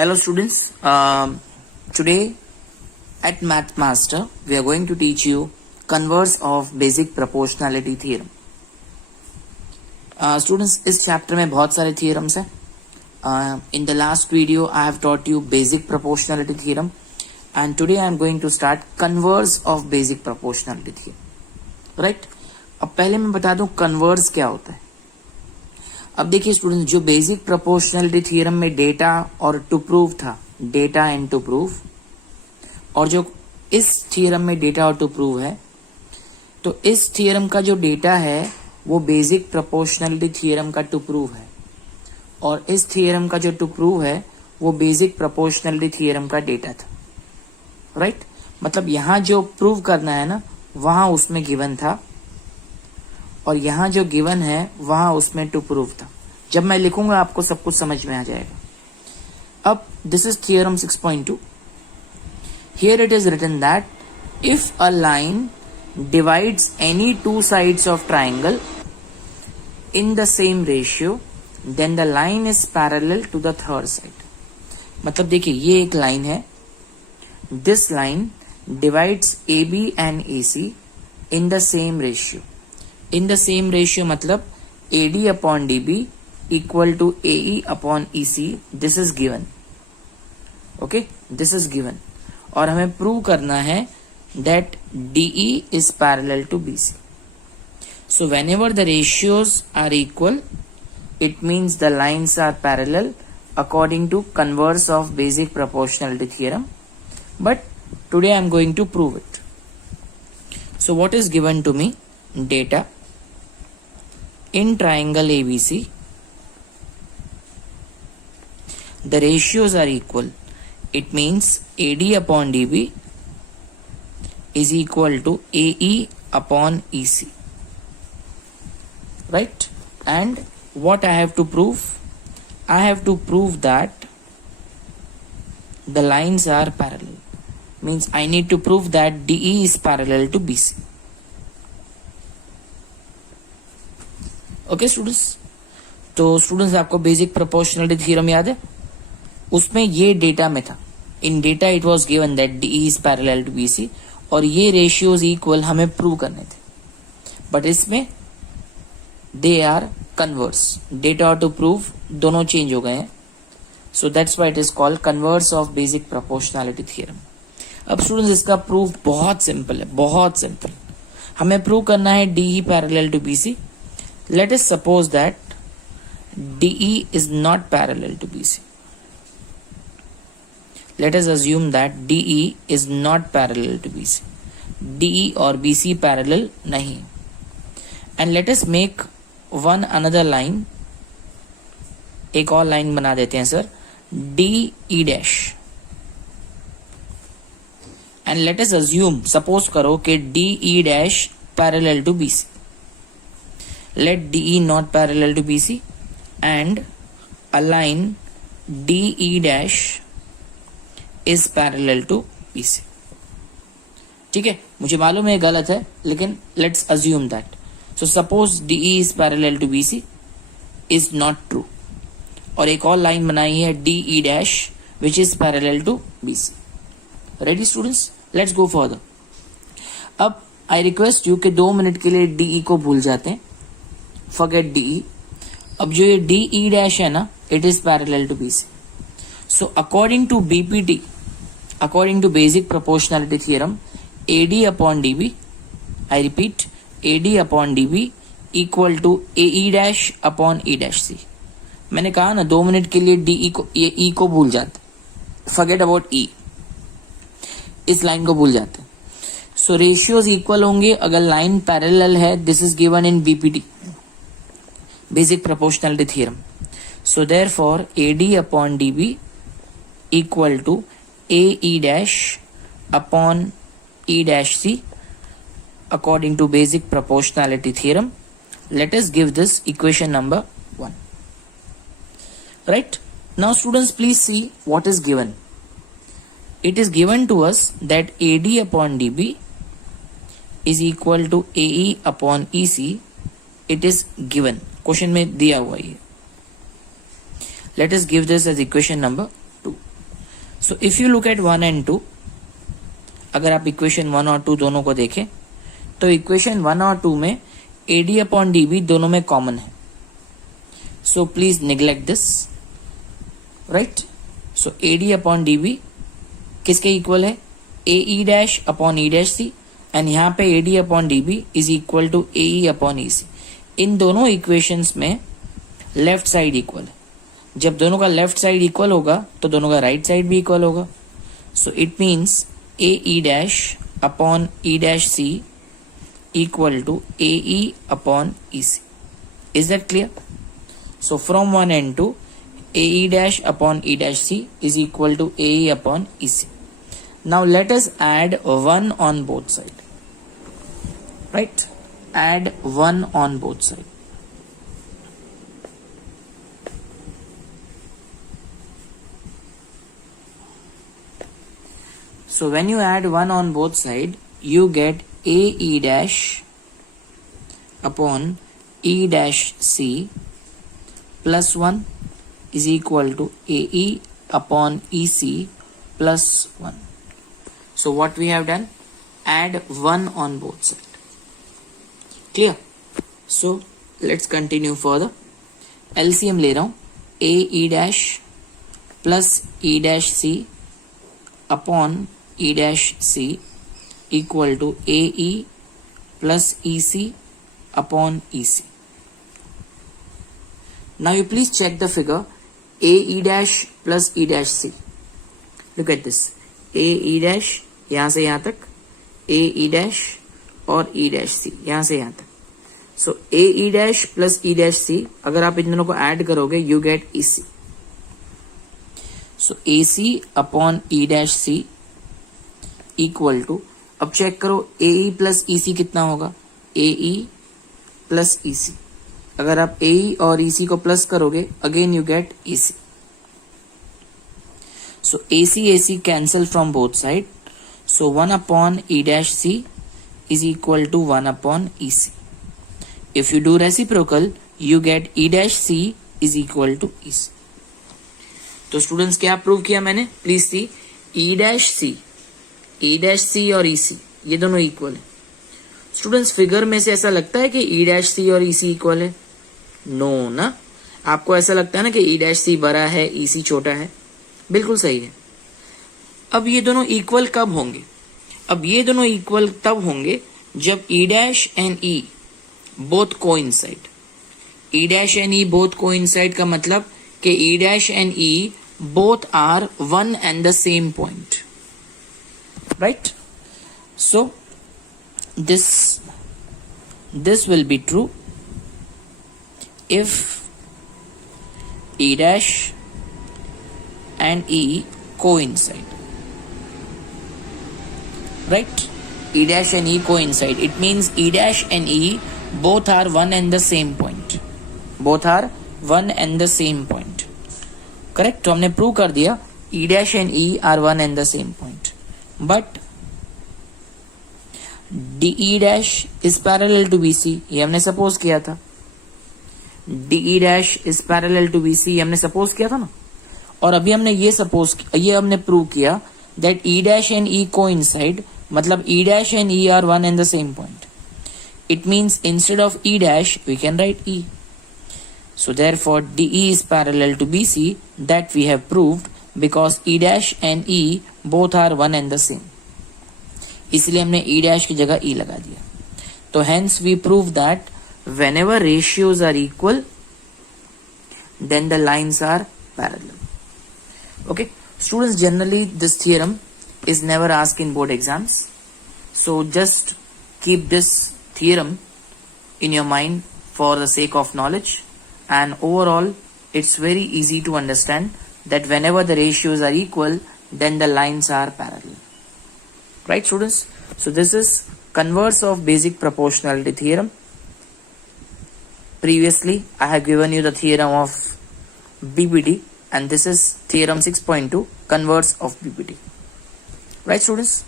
Hello students, today at Math Master we are going to teach you converse of basic proportionality theorem. Students, इस chapter में बहुत सारे theorems हैं. In the last video I have taught you basic proportionality theorem and today I am going to start converse of basic proportionality theorem. Right? अब पहले मैं बता दूं converse क्या होता है. अब देखिए स्टूडेंट्स, जो बेसिक प्रोपोर्शनलिटी थ्योरम में डेटा और टू प्रूव था, डेटा एंड टू प्रूव, और जो इस थ्योरम में डेटा और टू प्रूव है, तो इस थ्योरम का जो डेटा है वो बेसिक प्रोपोर्शनलिटी थ्योरम का टू प्रूव है, और इस थ्योरम का जो टू प्रूव है वो बेसिक प्रोपोर्शनलिटी थ्योरम का डेटा था. राइट? मतलब यहां जो प्रूव करना है ना, वहां उसमें गिवन था, और यहां जो गिवन है वहां उसमें टू प्रूव था. जब मैं लिखूंगा आपको सब कुछ समझ में आ जाएगा. अब this is theorem 6.2. Here it is written that if a line divides any two sides of triangle in the same ratio then the line is parallel to the third side. मतलब देखिए, ये एक लाइन है, this line divides A B and A C in the same ratio. In the same ratio मतलब AD upon DB equal to AE upon EC. This is given. Okay, this is given. और हमें prove करना है that DE is parallel to BC. So whenever the ratios are equal it means the lines are parallel according to converse of basic proportionality theorem. But today I am going to prove it. So what is given to me? Data in triangle ABC, the ratios are equal. It means AD upon DB is equal to AE upon EC. Right? And what I have to prove? I have to prove that the lines are parallel. Means I need to prove that DE is parallel to BC. Okay students, तो students आपको basic proportionality theorem याद है? उसमें ये data में था. In data it was given that DE is parallel to BC और ये रेशियोज इक्वल हमें प्रूव करने थे. बट इसमें दे आर कन्वर्स. डेटा और टू प्रूव दोनों चेंज हो गए हैं. So that's why it is called converse of basic proportionality theorem. अब स्टूडेंट्स, इसका प्रूफ बहुत सिंपल है, बहुत सिंपल. हमें प्रूव करना है DE parallel to BC. Let us suppose that DE is not parallel to BC. Let us assume that DE is not parallel to BC. DE और BC parallel नहीं. And let us make one another line. एक और line बना देते हैं sir, DE dash. And let us assume, suppose करो कि DE dash parallel to BC. Let DE not parallel to BC and a line DE dash is parallel to BC. ठीक है, मुझे मालूम है गलत है, लेकिन let's assume that. So suppose DE is parallel to BC is not true. और एक और लाइन बनाई है DE dash which is parallel to BC. Ready students? Let's go further. अब I request you कि 2 मिनट के लिए DE को भूल जाते हैं. Forget DE. अब जो ये DE dash है ना, it is parallel to BC. So according to BPT, according to basic proportionality theorem, AD upon DB, I repeat, AD upon DB equal to AE dash upon E dash C. मैंने कहा ना 2 minute के लिए DE को, ये E को भूल जाते. Forget about E. इस लाइन को भूल जाते. So ratios equal होंगे अगर लाइन पैरेलल है. This is given in BPT. Basic proportionality theorem. So therefore AD upon DB equal to AE dash upon E dash C according to basic proportionality theorem. Let us give this equation number 1. Right? Now students, please see what is given. It is given to us that AD upon DB is equal to AE upon EC. It is given. क्वेश्चन में दिया हुआ है. Let us give this as equation number 2. So if you look at 1 and 2, अगर आप equation 1 और 2 दोनों को देखें तो इक्वेशन 1 और 2 में AD अपॉन DB दोनों में कॉमन है. So please neglect this, right. So AD upon DB किसके इक्वल है? AE dash upon E dash C, and यहाँ पे AD upon DB is equal to AE upon EC. इन दोनों इक्वेशंस में लेफ्ट साइड इक्वल है. जब दोनों का लेफ्ट साइड इक्वल होगा तो दोनों का राइट साइड भी इक्वल होगा. So it means AE dash upon E dash C equal to AE upon EC. Is that clear? So from 1 and 2, AE dash upon E dash C is equal to AE upon EC. Now let us add 1 on both sides. Right? Add 1 on both sides. So when you add 1 on both sides, you get AE dash upon E dash C plus 1 is equal to AE upon EC plus 1. So what we have done? Add 1 on both sides. Clear? So let's continue further. LCM ले रहा हूँ. AE dash plus E dash C upon E dash C equal to AE plus EC upon EC. Now you please check the figure. AE dash plus E dash C. Look at this. AE dash यहाँ से यहाँ तक, AE dash और E dash C यहाँ से यहाँ तक. So AE dash plus E dash C, अगर आप इन दोनों को ऐड करोगे you get EC. So AC upon E dash C equal to, अब चेक करो AE plus EC कितना होगा? AE plus EC. अगर आप AE और EC को प्लस करोगे again you get EC. So AC cancel from both side. So 1 upon E dash C is equal to 1 upon EC. If you do reciprocal you get E dash C is equal to EC. तो students क्या prove किया मैंने? Please see. E dash C और EC ये दोनों equal है. Students figure में से ऐसा लगता है कि E डैश C और EC इक्वल है? नो ना. आपको ऐसा लगता है ना कि E डैश C बड़ा है, EC छोटा है. बिल्कुल सही है. अब ये दोनों इक्वल कब होंगे? अब ये दोनों इक्वल तब होंगे जब E dash and E both coincide. E dash and E both coincide का मतलब कि E dash and E both are one and the same point. Right? So this will be true if E dash and E coincide. Right? E dash and E coincide. It means E dash and E both are one and the same point. Both are one and the same point. Correct? तो हमने prove कर दिया E dash and E are one and the same point. But DE dash is parallel to BC, ये हमने suppose किया था. DE dash is parallel to BC, ये हमने सपोज किया था ना. और अभी हमने ये हमने प्रूव किया that E dash and E coincide, मतलब E dash and E are one and the same point. It means instead of E dash we can write E. So therefore DE is parallel to BC, that we have proved because E dash and E both are one and the same. इसलिए हमने E dash की जगह E लगा दिया. तो hence we prove that whenever ratios are equal then the lines are parallel. Okay, students, generally this theorem is never asked in board exams, so just keep this theorem in your mind for the sake of knowledge, and overall it's very easy to understand that whenever the ratios are equal then the lines are parallel. Right, students? So this is converse of basic proportionality theorem. Previously I have given you the theorem of BPD, and this is theorem 6.2, converse of BPD. Right, students?